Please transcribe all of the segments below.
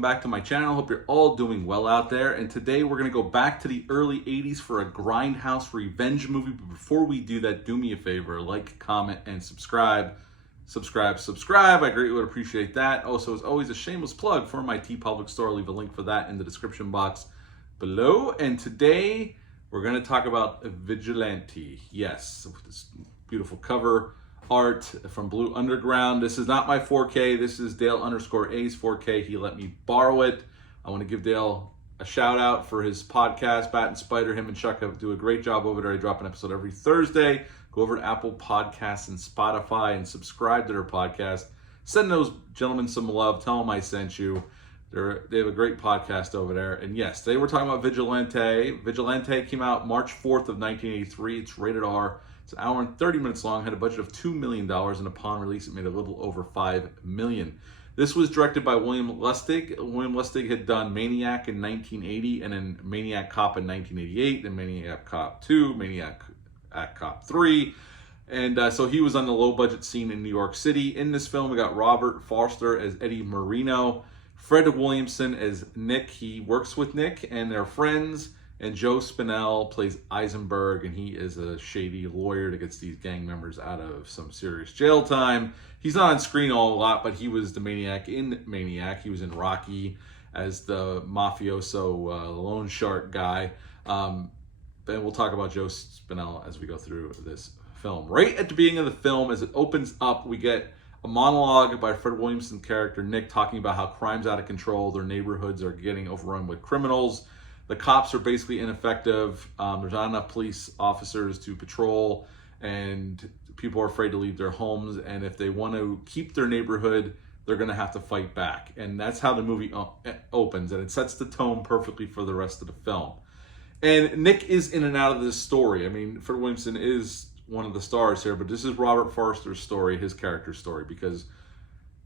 welcome back to my channel. Hope you're all doing well out there. And today we're going to go back to the early 80s for a grindhouse revenge movie. But before we do that, do me a favor, like, comment, and subscribe. Subscribe. I greatly would appreciate that. Also, as always, a shameless plug for my TeePublic store. I'll leave a link for that in the description box below. And today we're going to talk about Vigilante. Yes, this beautiful cover art from Blue Underground. This is not my 4K. This is Dale_A's 4K. He let me borrow it. I want to give Dale a shout out for his podcast, Bat and Spider. Him and Chuck do a great job over there. I drop an episode every Thursday. Go over to Apple Podcasts and Spotify and subscribe to their podcast. Send those gentlemen some love. Tell them I sent you. They have a great podcast over there. And yes, today we're talking about Vigilante. Vigilante came out March 4th of 1983. It's rated R. It's an hour and 30 minutes long, had a budget of $2 million, and upon release it made a little over $5 million. This was directed by William Lustig. William Lustig had done Maniac in 1980, and then Maniac Cop in 1988, and Maniac Cop 2, Maniac Cop 3. And so he was on the low-budget scene in New York City. In this film, we got Robert Forster as Eddie Marino, Fred Williamson as Nick. He works with Nick, and they're friends. And Joe Spinell plays Eisenberg, and he is a shady lawyer that gets these gang members out of some serious jail time. He's not on screen all a lot, but he was the Maniac in Maniac. He was in Rocky as the mafioso loan shark guy. And we'll talk about Joe Spinell as we go through this film. Right at the beginning of the film, as it opens up, we get a monologue by Fred Williamson's character, Nick, talking about how crime's out of control. Their neighborhoods are getting overrun with criminals. The cops are basically ineffective. There's not enough police officers to patrol, and people are afraid to leave their homes. And if they want to keep their neighborhood, they're going to have to fight back. And that's how the movie opens, and it sets the tone perfectly for the rest of the film. And Nick is in and out of this story. I mean, Fred Williamson is one of the stars here, but this is Robert Forster's story, his character's story, because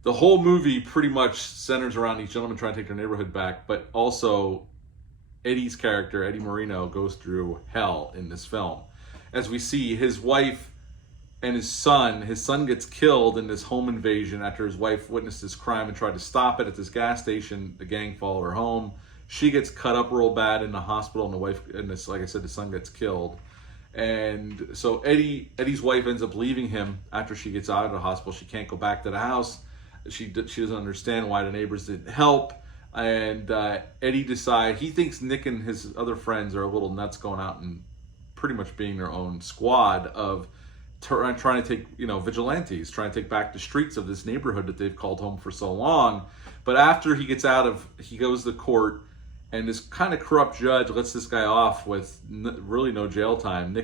the whole movie pretty much centers around these gentlemen trying to take their neighborhood back, but also Eddie's character, Eddie Marino, goes through hell in this film. As we see his wife and his son gets killed in this home invasion after his wife witnessed this crime and tried to stop it at this gas station. The gang follow her home. She gets cut up real bad in the hospital, and the wife, and this, like I said, the son gets killed. And so Eddie's wife ends up leaving him after she gets out of the hospital. She can't go back to the house. She doesn't understand why the neighbors didn't help. And Eddie decides, he thinks Nick and his other friends are a little nuts, going out and pretty much being their own squad of trying to take, vigilantes, trying to take back the streets of this neighborhood that they've called home for so long. But after he goes to court, and this kind of corrupt judge lets this guy off with really no jail time.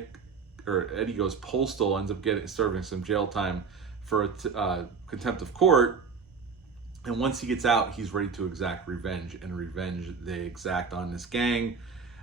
Eddie goes postal, ends up serving some jail time for contempt of court. And once he gets out, he's ready to exact revenge. And revenge they exact on this gang.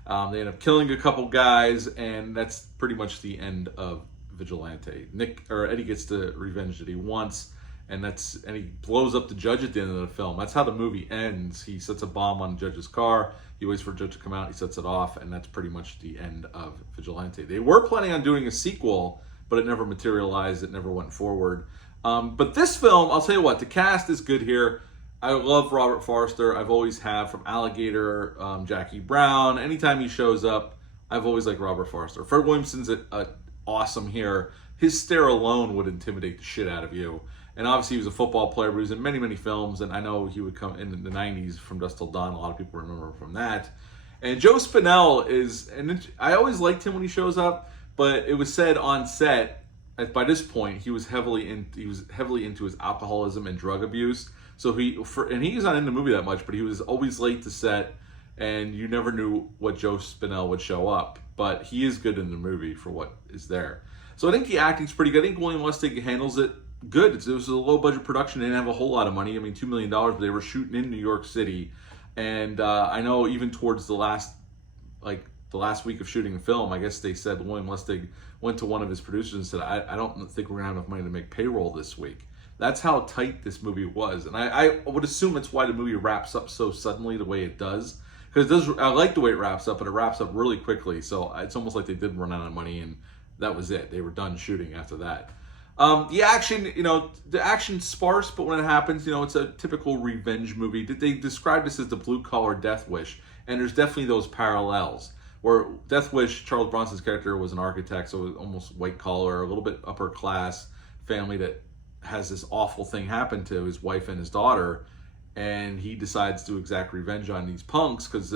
They end up killing a couple guys, and that's pretty much the end of Vigilante. Eddie gets the revenge that he wants, and he blows up the judge at the end of the film. That's how the movie ends. He sets a bomb on the judge's car. He waits for the judge to come out. He sets it off, and that's pretty much the end of Vigilante. They were planning on doing a sequel, but it never materialized. It never went forward. But this film, I'll tell you what, the cast is good here. I love Robert Forster. I've always have, from Alligator, Jackie Brown. Anytime he shows up, I've always liked Robert Forster. Fred Williamson's awesome here. His stare alone would intimidate the shit out of you. And obviously he was a football player, but he was in many, many films. And I know he would come in the 90s from Dusk Till Dawn. A lot of people remember him from that. And Joe Spinell I always liked him when he shows up, but it was said on set, by this point, he was heavily into his alcoholism and drug abuse. So he's not in the movie that much, but he was always late to set, and you never knew what Joe Spinell would show up. But he is good in the movie for what is there. So I think the acting's pretty good. I think William Lustig handles it good. It was a low-budget production. They didn't have a whole lot of money. I mean, $2 million, but they were shooting in New York City. And I know even towards the last week of shooting the film, I guess they said William Lustig went to one of his producers and said, I don't think we're going to have enough money to make payroll this week. That's how tight this movie was. And I would assume that's why the movie wraps up so suddenly the way it does. Because I like the way it wraps up, but it wraps up really quickly. So it's almost like they did run out of money, and that was it. They were done shooting after that. The action, the action's sparse, but when it happens, it's a typical revenge movie. They described this as the blue-collar Death Wish, and there's definitely those parallels. Where Death Wish, Charles Bronson's character was an architect, so it was almost white-collar, a little bit upper-class family that has this awful thing happen to his wife and his daughter, and he decides to exact revenge on these punks, because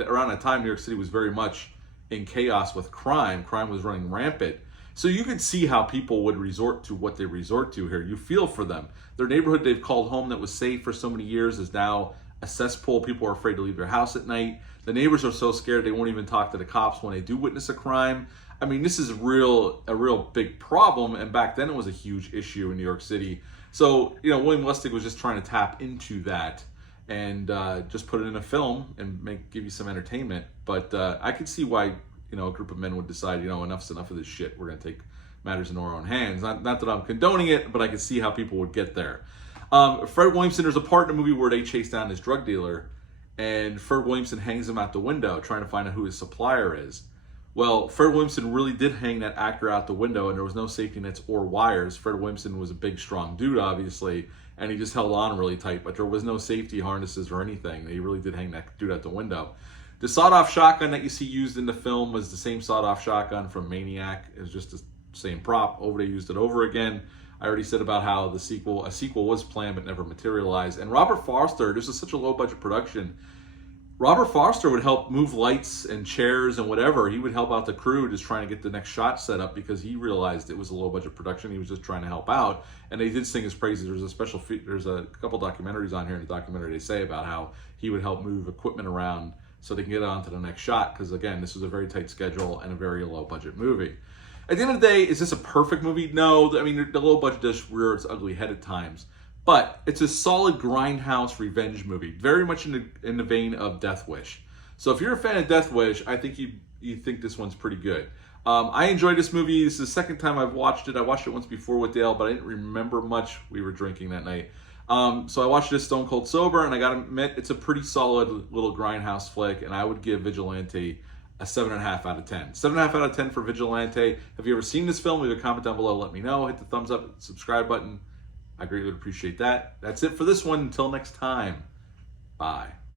around that time, New York City was very much in chaos with crime. Crime was running rampant. So you can see how people would resort to what they resort to here. You feel for them. Their neighborhood they've called home that was safe for so many years is now a cesspool. People are afraid to leave their house at night. The neighbors are so scared they won't even talk to the cops when they do witness a crime. I mean, this is a real big problem, and back then it was a huge issue in New York City. So, William Lustig was just trying to tap into that and just put it in a film and give you some entertainment. But I could see why, a group of men would decide, enough's enough of this shit. We're going to take matters into our own hands. Not that I'm condoning it, but I could see how people would get there. Fred Williamson, there's a part in the movie where they chase down this drug dealer, and Fred Williamson hangs him out the window trying to find out who his supplier is. Well, Fred Williamson really did hang that actor out the window, and there was no safety nets or wires. Fred Williamson was a big, strong dude, obviously, and he just held on really tight, but there was no safety harnesses or anything. He really did hang that dude out the window. The sawed-off shotgun that you see used in the film was the same sawed-off shotgun from Maniac. It was just the same prop. They used it over again. I already said about how a sequel was planned but never materialized. And Robert Foster, this is such a low-budget production. Robert Foster would help move lights and chairs and whatever. He would help out the crew just trying to get the next shot set up because he realized it was a low-budget production. He was just trying to help out. And they did sing his praises. There's a couple documentaries on here. In the documentary, they say about how he would help move equipment around so they can get on to the next shot. Because, again, this was a very tight schedule and a very low-budget movie. At the end of the day, is this a perfect movie? No. I mean, the low budget does rear its ugly head at times. But it's a solid grindhouse revenge movie. Very much in the vein of Death Wish. So if you're a fan of Death Wish, I think you think this one's pretty good. I enjoyed this movie. This is the second time I've watched it. I watched it once before with Dale, but I didn't remember much. We were drinking that night. So I watched this stone cold sober, and I gotta admit, it's a pretty solid little grindhouse flick, and I would give Vigilante a 7.5 out of 10. 7.5 out of 10 for Vigilante. Have you ever seen this film? Leave a comment down below. Let me know. Hit the thumbs up, subscribe button. I greatly would appreciate that. That's it for this one. Until next time. Bye.